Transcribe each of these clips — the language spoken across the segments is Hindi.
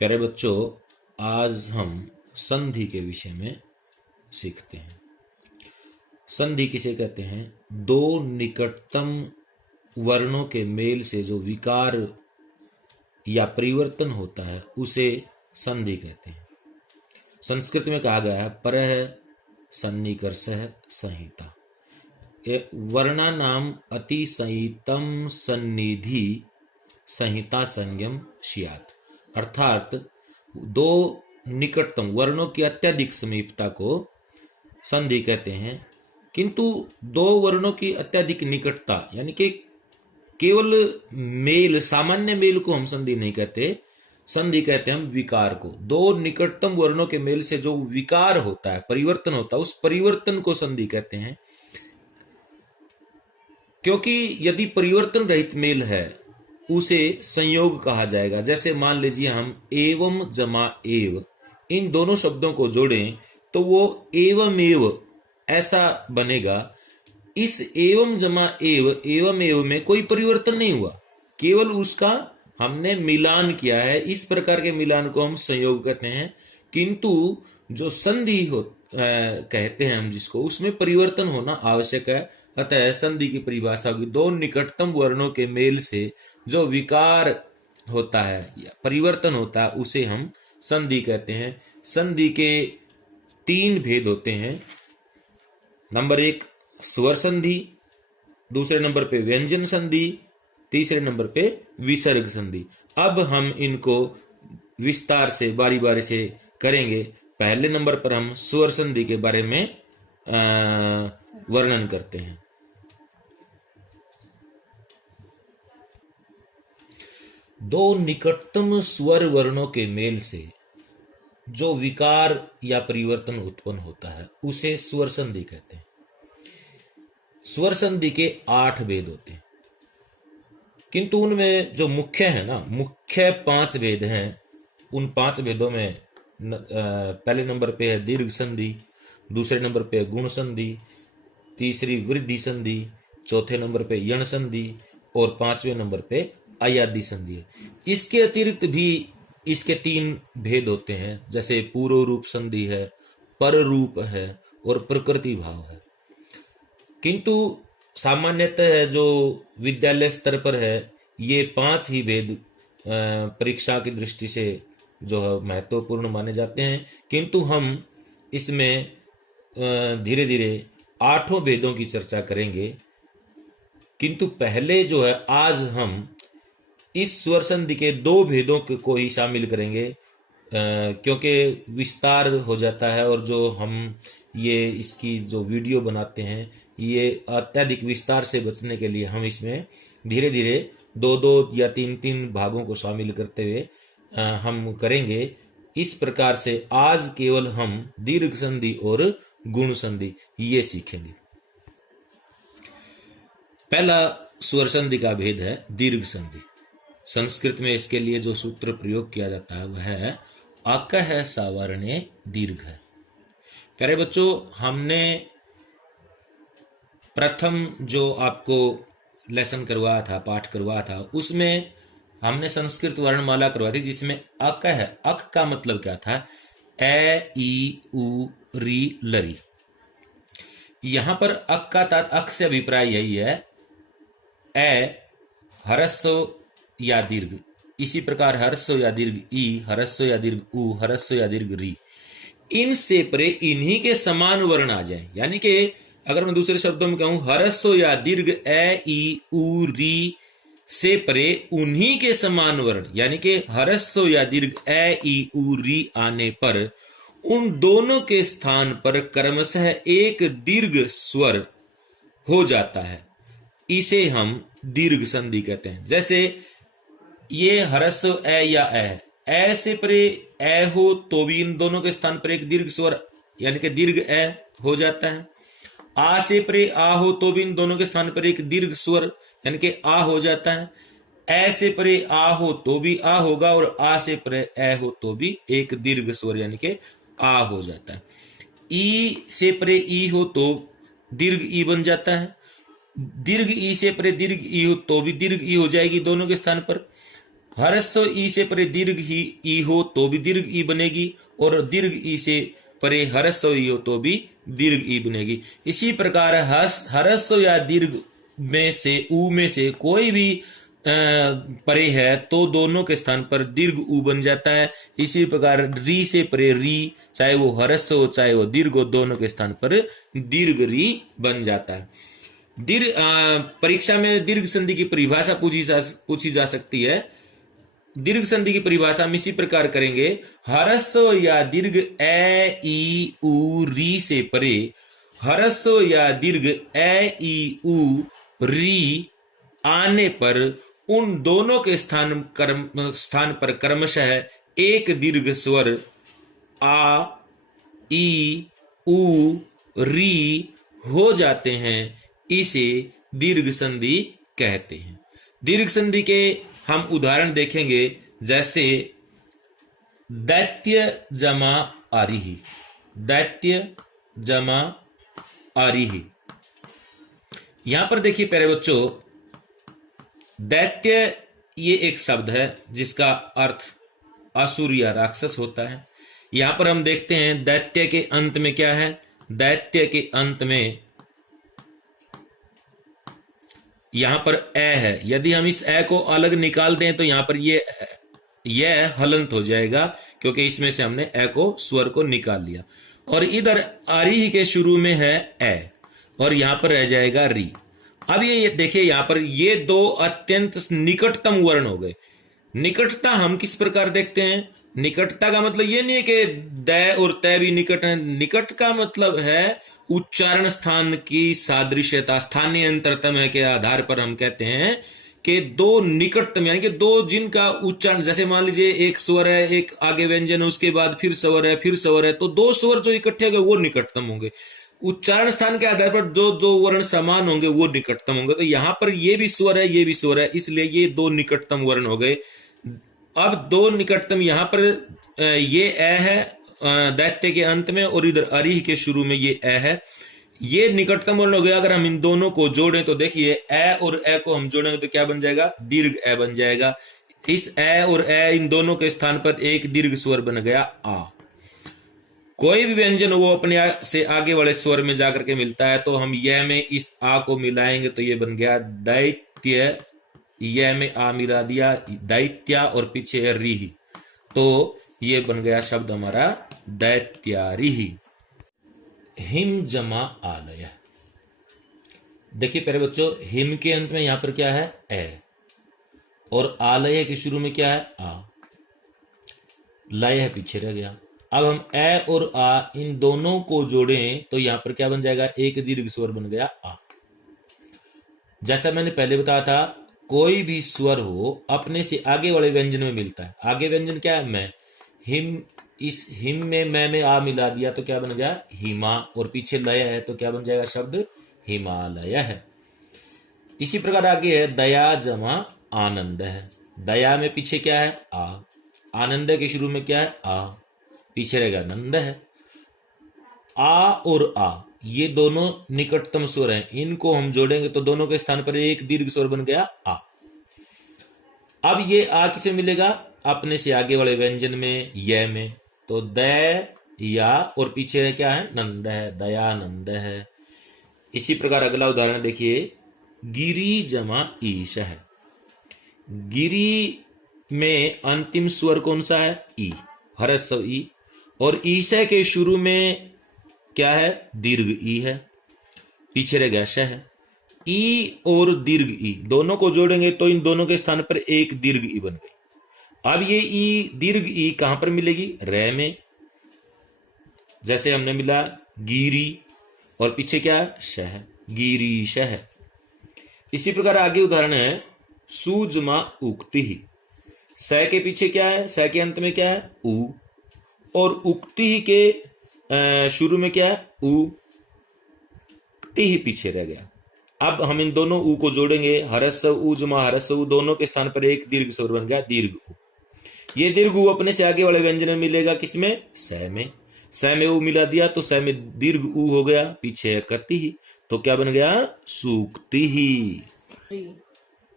प्यारे बच्चों, आज हम संधि के विषय में सीखते हैं। संधि किसे कहते हैं? दो निकटतम वर्णों के मेल से जो विकार या परिवर्तन होता है उसे संधि कहते हैं। संस्कृत में कहा गया है परः सन्निकर्षः संहिता। वर्णानाम अति संहितम सन्निधि संहिता संयम स्यात्। अर्थात दो निकटतम वर्णों की अत्यधिक समीपता को संधि कहते हैं, किंतु दो वर्णों की अत्यधिक निकटता यानी कि केवल मेल, सामान्य मेल को हम संधि नहीं कहते। संधि कहते हैं हम विकार को। दो निकटतम वर्णों के मेल से जो विकार होता है, परिवर्तन होता है, उस परिवर्तन को संधि कहते हैं। क्योंकि यदि परिवर्तन रहित मेल है उसे संयोग कहा जाएगा। जैसे मान लीजिए हम एवं जमा एव, इन दोनों शब्दों को जोड़ें तो वो एवमेव ऐसा बनेगा। इस एवं जमा एवमेव में कोई परिवर्तन नहीं हुआ, केवल उसका हमने मिलान किया है। इस प्रकार के मिलान को हम संयोग कहते हैं। किंतु जो संधि कहते हैं हम जिसको, उसमें परिवर्तन होना आवश्यक है। अतः संधि की परिभाषा होगी दो निकटतम वर्णों के मेल से जो विकार होता है या परिवर्तन होता है उसे हम संधि कहते हैं। संधि के तीन भेद होते हैं। नंबर एक स्वर संधि, दूसरे नंबर पे व्यंजन संधि, तीसरे नंबर पे विसर्ग संधि। अब हम इनको विस्तार से बारी बारी से करेंगे। पहले नंबर पर हम स्वर संधि के बारे में वर्णन करते हैं। दो निकटतम स्वर वर्णों के मेल से जो विकार या परिवर्तन उत्पन्न होता है उसे स्वर संधि कहते हैं। स्वर संधि के 8 भेद होते हैं, किंतु उनमें जो मुख्य है ना, मुख्य 5 भेद हैं। उन 5 भेदों में पहले नंबर पे है दीर्घ संधि, दूसरे नंबर पे गुण संधि, तीसरी वृद्धि संधि, चौथे नंबर पे यण संधि और 5वें नंबर पे अयादि संधि है। इसके अतिरिक्त भी इसके 3 भेद होते हैं, जैसे पूर्व रूप संधि है, पर रूप है और प्रकृति भाव है। किंतु सामान्यतः जो विद्यालय स्तर पर है ये 5 ही भेद परीक्षा की दृष्टि से जो है महत्वपूर्ण माने जाते हैं। किंतु हम इसमें धीरे धीरे 8 भेदों की चर्चा करेंगे। किंतु पहले जो है आज हम इस स्वर संधि के 2 भेदों को ही शामिल करेंगे, क्योंकि विस्तार हो जाता है और जो हम ये इसकी जो वीडियो बनाते हैं ये अत्यधिक विस्तार से बचने के लिए हम इसमें धीरे धीरे 2-2 या 3-3 भागों को शामिल करते हुए हम करेंगे। इस प्रकार से आज केवल हम दीर्घ संधि और गुण संधि ये सीखेंगे। पहला स्वर संधि का भेद है दीर्घ संधि। संस्कृत में इसके लिए जो सूत्र प्रयोग किया जाता है वह है अकः सवर्णे दीर्घ। प्यारे बच्चों, हमने प्रथम जो आपको लेसन करवाया था, पाठ करवाया था, उसमें हमने संस्कृत वर्णमाला करवाई थी जिसमें अकः, अक का मतलब क्या था? ए ई उ री लरी। यहां पर अक का अक से अभिप्राय यही है ए ह्रस्व या दीर्घ। इसी प्रकार ह्रस्व या दीर्घ ई, ह्रस्व या दीर्घ उ, ह्रस्व या दीर्घ री, इनसे परे इन्हीं के समान वर्ण आ जाए। यानी कि अगर मैं दूसरे शब्दों में कहूं ह्रस्व या दीर्घ ए ई उ री से परे उन्हीं के समान वर्ण, यानी कि ह्रस्व या दीर्घ ए ई उ री आने पर उन दोनों के स्थान पर क्रमशः एक दीर्घ स्वर हो जाता है। इसे हम दीर्घ संधि कहते हैं। जैसे ये ह्रस्व ए या ए से परे ए हो तो भी इन दोनों के स्थान पर एक दीर्घ स्वर यानी कि दीर्घ ए हो जाता है। आ से परे आ हो तो भी इन दोनों के स्थान पर एक दीर्घ स्वर यानी कि आ हो जाता है। ए से परे आ हो तो भी आ होगा और आ से परे ए हो तो भी एक दीर्घ स्वर यानी कि आ हो जाता है। ई से परे ई हो तो दीर्घ ई बन जाता है। दीर्घ ई से परे दीर्घ ई हो तो भी दीर्घ ई हो जाएगी दोनों के स्थान पर। हरस्व ई से परे दीर्घ ही ई हो तो भी दीर्घ ई बनेगी, और दीर्घ ई से परे हरस्व ई हो तो भी दीर्घ ई बनेगी। इसी प्रकार हरस्व या दीर्घ में से ऊ में से कोई भी परे है तो दोनों के स्थान पर दीर्घ ऊ बन जाता है। इसी प्रकार री से परे री, चाहे वो हरस्व हो चाहे वो दीर्घ हो, दोनों के स्थान पर दीर्घ री बन जाता है। परीक्षा में दीर्घ संधि की परिभाषा पूछी जा सकती है। दीर्घ संधि की परिभाषा हम इसी प्रकार करेंगे, हरस्व या दीर्घ ए ई उ री से परे हरस्व या दीर्घ ए ई उ री आने पर उन दोनों के स्थान पर क्रमशः एक दीर्घ स्वर आ ई उ री हो जाते हैं। इसे दीर्घ संधि कहते हैं। दीर्घ संधि के हम उदाहरण देखेंगे, जैसे दैत्य जमा आरिही, दैत्य जमा आरिही। यहां पर देखिए प्यारे बच्चों, दैत्य ये एक शब्द है जिसका अर्थ असुर या राक्षस होता है। यहां पर हम देखते हैं दैत्य के अंत में क्या है, दैत्य के अंत में यहां पर ए है। यदि हम इस ए को अलग निकाल दें तो यहां पर ये हलंत हो जाएगा, क्योंकि इसमें से हमने ए को स्वर को निकाल लिया। और इधर आरिही के शुरू में है ए और यहां पर रह जाएगा री। अब ये देखिए, यहां पर ये दो अत्यंत निकटतम वर्ण हो गए। निकटता हम किस प्रकार देखते हैं, निकटता का मतलब ये नहीं है कि द और तय भी निकट है। निकट का मतलब है उच्चारण स्थान की सादृश्यता, स्थानीय अंतरतम के आधार पर हम कहते हैं कि दो निकटतम, यानी कि दो जिनका उच्चारण, जैसे मान लीजिए एक स्वर है, एक आगे व्यंजन है, उसके बाद फिर स्वर है, फिर स्वर है, तो दो स्वर जो इकट्ठे होंगे वो निकटतम होंगे। उच्चारण स्थान के आधार पर जो दो वर्ण समान होंगे वो निकटतम होंगे। तो यहां पर ये भी स्वर है, ये भी स्वर है, इसलिए ये दो निकटतम वर्ण हो गए। अब दो निकटतम यहां पर ये ए है दैत्य के अंत में, और इधर अरिह के शुरू में ये ए है। ये निकटतम वर्ण हो गया। अगर हम इन दोनों को जोड़ें तो देखिए ए और ए को हम जोड़ेंगे तो क्या बन जाएगा, दीर्घ ए बन जाएगा। इस ए और ए इन दोनों के स्थान पर एक दीर्घ स्वर बन गया आ। कोई भी व्यंजन वो अपने से आगे वाले स्वर में जाकर के मिलता है, तो हम यह में इस आ को मिलाएंगे तो ये बन गया दैत्य। यह में आ मिला दिया दैत्या और पीछे रिही, तो ये बन गया शब्द हमारा दैत्यारिही। हिम जमा आलय। देखिए प्यारे बच्चों, हिम के अंत में यहां पर क्या है, ए, और आलय के शुरू में क्या है, आ। लय है पीछे रह गया। अब हम ए और आ इन दोनों को जोड़ें तो यहां पर क्या बन जाएगा, एक दीर्घ स्वर बन गया आ। जैसा मैंने पहले बताया था, कोई भी स्वर हो अपने से आगे वाले व्यंजन में मिलता है। आगे व्यंजन क्या है, मैं। हिम, इस हिम में मैं में आ मिला दिया तो क्या बन गया, हिमा, और पीछे लय है तो क्या बन जाएगा शब्द हिमालय है। इसी प्रकार आगे है दया जमा आनंद है। दया में पीछे क्या है, आ। आनंद के शुरू में क्या है, आ, पीछे रहेगा नंद है। आ और आ ये दोनों निकटतम स्वर हैं, इनको हम जोड़ेंगे तो दोनों के स्थान पर एक दीर्घ स्वर बन गया आ। अब ये आ किसे मिलेगा, अपने से आगे वाले व्यंजन में, य में, तो द या, और पीछे क्या है, नंद है, दयानंद है। इसी प्रकार अगला उदाहरण देखिए, गिरी जमा ईश है। गिरी में अंतिम स्वर कौन सा है, ई, हरस्व ई, और ईशय के शुरू में क्या है, दीर्घ ई है, पीछे रह गया श है। ई और दीर्घ ई दोनों को जोड़ेंगे तो इन दोनों के स्थान पर एक दीर्घ ई बन गई। अब ये ई दीर्घ ई कहां पर मिलेगी, रे में, जैसे हमने मिला गिरी और पीछे क्या है, श है, गिरीश है। इसी प्रकार आगे उदाहरण है सूजमा उक्ति ही। स के पीछे क्या है, स के अंत में क्या है, उ, और उक्ति के शुरू में क्या है, उ, ति ही पीछे रह गया। अब हम इन दोनों उ को जोड़ेंगे, हरस्व उ जमा हरस्व उ, दोनों के स्थान पर एक दीर्घ स्वर बन गया दीर्घ उ। ये दीर्घ उ अपने से आगे वाले व्यंजन में मिलेगा, किसमें, स में। स में उ मिला दिया तो स में दीर्घ उ हो गया, पीछे है कति ही, तो क्या बन गया, सूक्ति ही।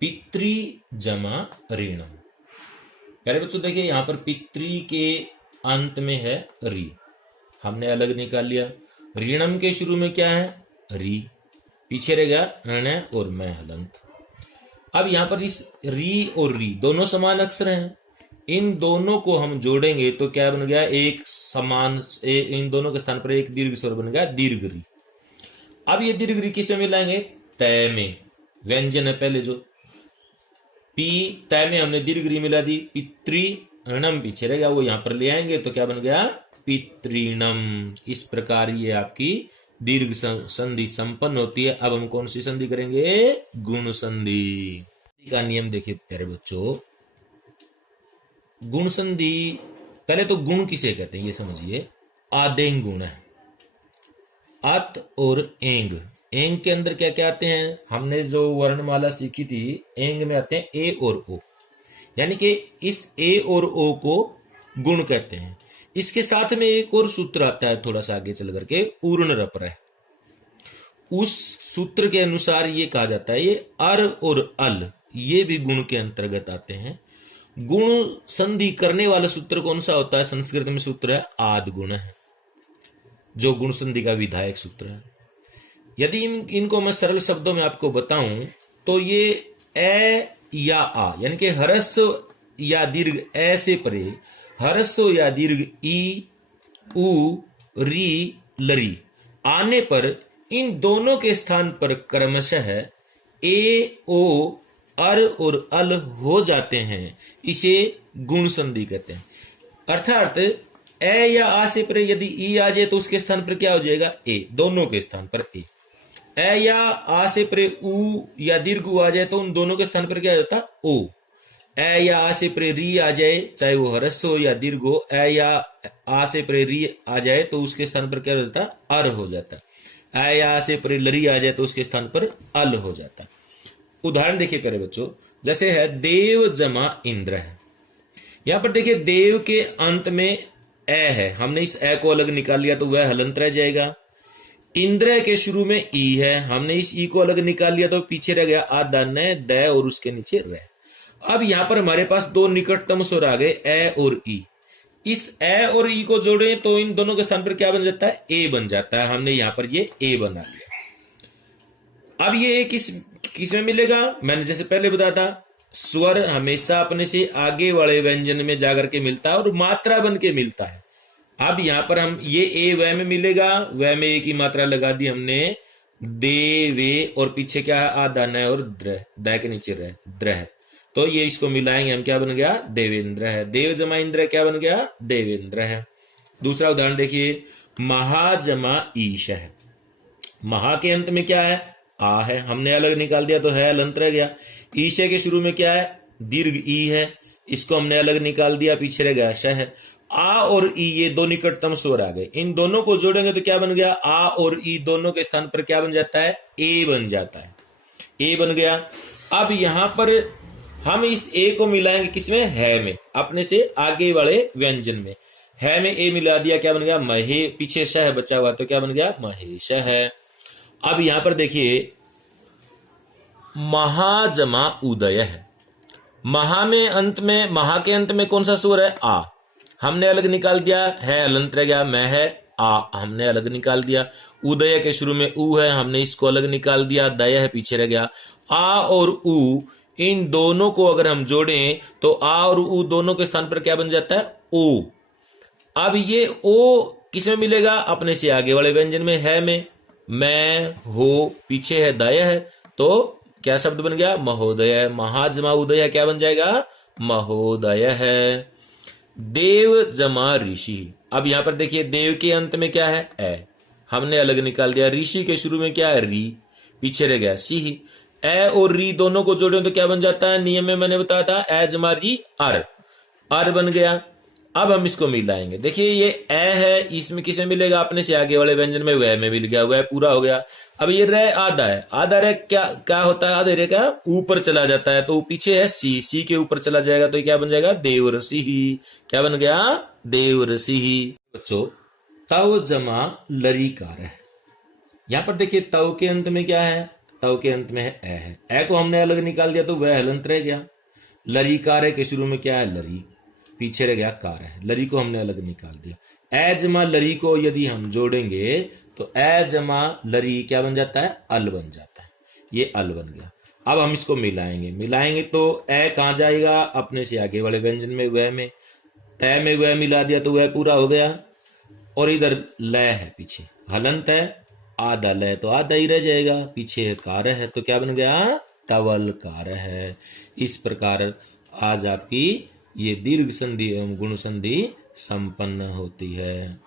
पितृ जमा ऋणम। प्यारे बच्चों देखिए यहाँ पर पितृ के अंत में है री, हमने अलग निकाल लिया। ऋणम के शुरू में क्या है? री, पीछे रह गया ण और मैं हलंत। अब यहां पर इस री और री दोनों समान अक्षर हैं, इन दोनों को हम जोड़ेंगे तो क्या बन गया? एक समान, इन दोनों के स्थान पर एक दीर्घ स्वर बन गया दीर्घ री। अब ये दीर्घ री किसमें मिलाएंगे? तय में, व्यंजन है पहले जो पी, तय में हमने दीर्घ री मिला दी, पितृणम पीछे रह गया, वो यहां पर ले आएंगे तो क्या बन गया? पितृणम। इस प्रकार ये आपकी दीर्घ संधि संपन्न होती है। अब हम कौन सी संधि करेंगे? गुण संधि का नियम देखिए प्यारे बच्चों। गुण संधि, पहले तो गुण किसे कहते हैं ये समझिए। आदेंग गुण है, अत और एंग। एंग के अंदर क्या क्या आते हैं? हमने जो वर्णमाला सीखी थी, एंग में आते हैं ए और ओ, यानी कि इस ए और ओ को गुण कहते हैं। इसके साथ में एक और सूत्र आता है थोड़ा सा आगे चल करके, पूर्ण रपर है। उस सूत्र के अनुसार ये कहा जाता है, ये अर और अल ये भी गुण के अंतर्गत आते हैं। गुण संधि करने वाला सूत्र कौन सा होता है? संस्कृत में सूत्र है आद गुण है, जो गुण संधि का विधायक सूत्र है। यदि इनको मैं सरल शब्दों में आपको बताऊं तो ये ए या आ, यानी कि ह्रस्व या दीर्घ ए से परे ह्रस्व या दीर्घ ई, उ, री, लरी आने पर इन दोनों के स्थान पर क्रमशः ए, ओ, अर और अल हो जाते हैं। इसे गुण संधि कहते हैं। अर्थात ए या आ से परे यदि ई आ जाए तो उसके स्थान पर क्या हो जाएगा? ए, दोनों के स्थान पर ए। ए या आ से परे उ या दीर्घ उ आ जाए तो उन दोनों के स्थान पर क्या हो जाता? ओ। ए या आ से परे री आ जाए, चाहे वो ह्रस्व हो या दीर्घ हो, ए या आ से परे री आ जाए तो उसके स्थान पर क्या हो जाता? अर हो जाता। ए या आ से परे लरी आ जाए तो उसके स्थान पर अल हो जाता। उदाहरण देखिए प्यारे बच्चों, जैसे है देव जमा इंद्र है। यहां पर देखिए देव के अंत में ए है, हमने इस ए को अलग निकाल लिया तो वह हलंत रह जाएगा। इंद्र के शुरू में ई है, हमने इस ई को अलग निकाल लिया तो पीछे रह गया आदा न द और उसके नीचे रह। अब यहां पर हमारे पास दो निकटतम स्वर आ गए ए और ई। इस ए और ई को जोड़े तो इन दोनों के स्थान पर क्या बन जाता है? ए बन जाता है। हमने यहां पर ये ए बना लिया। अब ये किस में मिलेगा? मैंने जैसे पहले बताया था, स्वर हमेशा अपने से आगे वाले व्यंजन में जाकर के मिलता है और मात्रा बन के मिलता है। अब यहां पर हम ये ए वह में मिलेगा, वह में एक ही मात्रा लगा दी हमने, दे वे, और पीछे क्या है? आदा न और द्र, द के नीचे रह, द्र है। तो ये इसको मिलाएंगे हम, क्या बन गया? देवेंद्र है। देव जमा इंद्र क्या बन गया? देवेंद्र है। दूसरा उदाहरण देखिए, महा जमा ईश है। महा के अंत में क्या है? आ है, हमने अलग निकाल दिया तो है अलंत रह गया। ईशे के शुरू में क्या है? दीर्घ ई है, इसको हमने अलग निकाल दिया, पीछे रह गया श है। आ और ई ये दो निकटतम स्वर आ गए, इन दोनों को जोड़ेंगे तो क्या बन गया? आ और ई दोनों के स्थान पर क्या बन जाता है? ए बन जाता है। ए बन गया। अब यहां पर हम इस ए को मिलाएंगे किसमें? है में, अपने से आगे वाले व्यंजन में। है में ए मिला दिया, क्या बन गया? महे, पीछे शह बचा हुआ तो क्या बन गया? महेश है। अब यहां पर देखिए महाजमा उदय है। महा में अंत में, महा के अंत में कौन सा स्वर है? आ, हमने अलग निकाल दिया, है अलंत रह गया, मैं है आ, हमने अलग निकाल दिया। उदय के शुरू में उ है, हमने इसको अलग निकाल दिया, दय है पीछे रह गया। आ और उ, इन दोनों को अगर हम जोड़ें तो आ और उ दोनों के स्थान पर क्या बन जाता है? ओ। अब ये ओ किसमें मिलेगा? अपने से आगे वाले व्यंजन में, है में। मैं हो, पीछे है दय है, तो क्या शब्द बन गया? महोदय। महाजमा उदय क्या बन जाएगा? महोदय है। देव जमा ऋषि। अब यहां पर देखिए देव के अंत में क्या है? ए, हमने अलग निकाल दिया। ऋषि के शुरू में क्या है? री, पीछे रह गया सी। ए और री दोनों को जोड़े तो क्या बन जाता है? नियम में मैंने बताया था, ए जमा री अर, अर बन गया। अब हम इसको मिलाएंगे। देखिए ये ए है, इसमें किसे मिलेगा? अपने से आगे वाले व्यंजन में वह में मिल गया, वह पूरा हो गया। अब ये रे आधा है, आधा रे क्या होता है? आधे रे क्या ऊपर चला जाता है, तो पीछे है सी, सी के ऊपर चला जाएगा तो क्या बन जाएगा? देवरसी ही। क्या बन गया? देवरसी ही। बच्चों तव जमा लरीकार है। यहां पर देखिए तव के अंत में क्या है? तव के अंत में है ए को हमने अलग निकाल दिया तो वह हलंत रह गया। लरीकार के शुरू में क्या है? लरी, पीछे रह गया कार है, लरी को हमने अलग निकाल दिया। ए जमा लरी को यदि हम जोड़ेंगे तो ए जमा लरी क्या बन जाता है, अल बन जाता है। ये अल बन गया। अब हम इसको मिलाएंगे तो ए कहां जाएगा, अपने से आगे वाले व्यंजन में, वह में, तय में वह मिला दिया तो वह पूरा हो गया। और इधर लय है पीछे, हलंत है, आधा लय तो आधा ही रह जाएगा, पीछे कार है तो क्या बन गया, तवल कार है। इस प्रकार आज आपकी ये दीर्घ संधि एवं गुण संधि संपन्न होती है।